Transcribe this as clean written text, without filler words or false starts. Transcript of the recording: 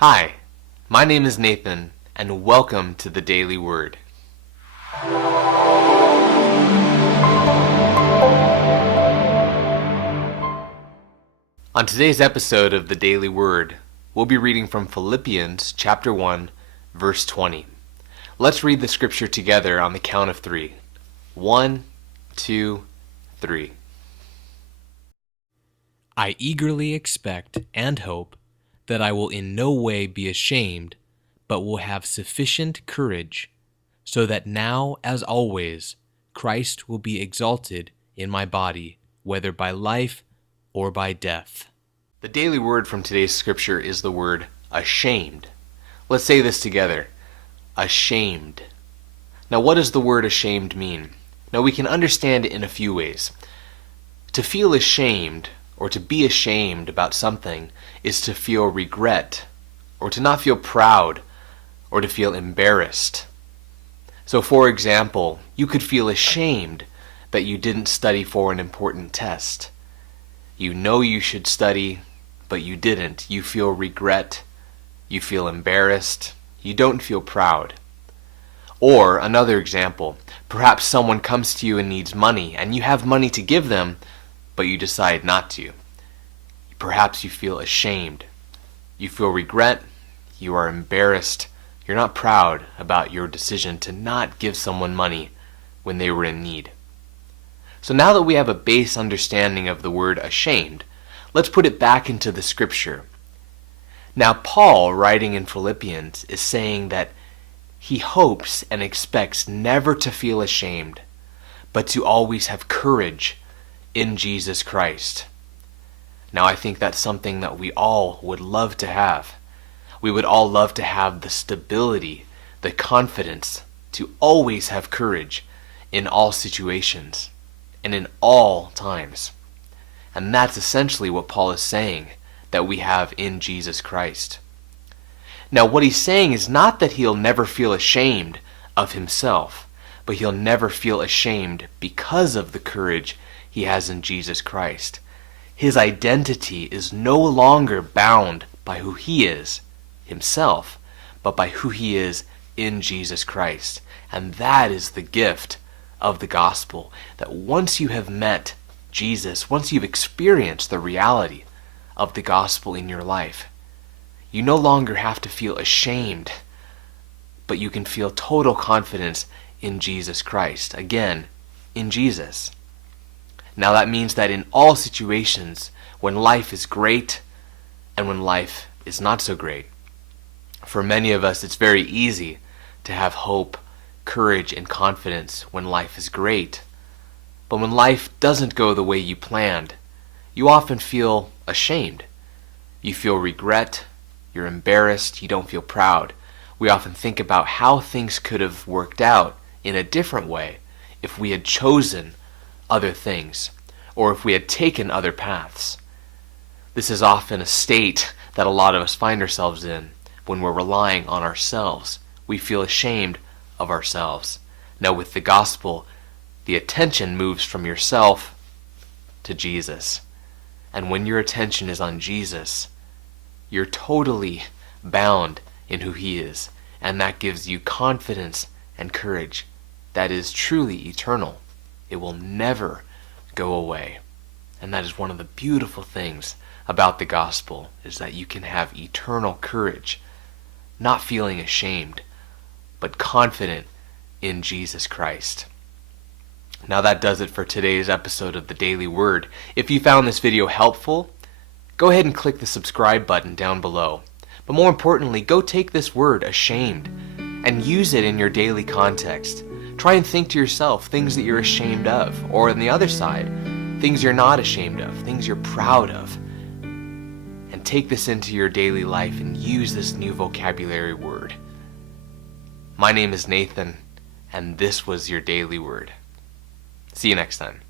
Hi, my name is Nathan, and welcome to the Daily Word. On today's episode of the Daily Word, we'll be reading from Philippians chapter 1, verse 20. Let's read the scripture together on the count of three. 1, 2, 3. I eagerly expect and hope that I will in no way be ashamed, but will have sufficient courage, so that now, as always, Christ will be exalted in my body, whether by life or by death. The daily word from today's scripture is the word ashamed. Let's say this together. Ashamed. Now, what does the word ashamed mean? Now, we can understand it in a few ways. To feel ashamed, or to be ashamed about something, is to feel regret, or to not feel proud, or to feel embarrassed. So, for example, you could feel ashamed that you didn't study for an important test. You know you should study, but you didn't. You feel regret, you feel embarrassed, you don't feel proud. Or, another example, perhaps someone comes to you and needs money, and you have money to give them, but you decide not to. Perhaps you feel ashamed. You feel regret. You are embarrassed. You're not proud about your decision to not give someone money when they were in need. So now that we have a base understanding of the word ashamed, let's put it back into the scripture. Now, Paul, writing in Philippians, is saying that he hopes and expects never to feel ashamed, but to always have courage in Jesus Christ. Now, I think that's something that we all would love to have. We would all love to have the stability, the confidence to always have courage in all situations and in all times. And that's essentially what Paul is saying that we have in Jesus Christ. Now, what he's saying is not that he'll never feel ashamed of himself, but he'll never feel ashamed because of the courage he has in Jesus Christ. His identity is no longer bound by who he is, himself, but by who he is in Jesus Christ. And that is the gift of the gospel, that once you have met Jesus, once you've experienced the reality of the gospel in your life, you no longer have to feel ashamed, but you can feel total confidence in Jesus Christ. Again, in Jesus. Now that means that in all situations, when life is great and when life is not so great, for many of us it's very easy to have hope, courage, and confidence when life is great. But when life doesn't go the way you planned, you often feel ashamed. You feel regret, you're embarrassed, you don't feel proud. We often think about how things could have worked out in a different way if we had chosen other things, or if we had taken other paths. This is often a state that a lot of us find ourselves in when we're relying on ourselves. We feel ashamed of ourselves. Now, with the gospel, the attention moves from yourself to Jesus. And when your attention is on Jesus, you're totally bound in who he is. And that gives you confidence and courage that is truly eternal. It will never go away. And that is one of the beautiful things about the gospel, is that you can have eternal courage, not feeling ashamed, but confident in Jesus Christ. Now that does it for today's episode of the Daily Word. If you found this video helpful, go ahead and click the subscribe button down below. But more importantly, go take this word, ashamed, and use it in your daily context. Try and think to yourself things that you're ashamed of, or on the other side, things you're not ashamed of, things you're proud of. And take this into your daily life and use this new vocabulary word. My name is Nathan, and this was your Daily Word. See you next time.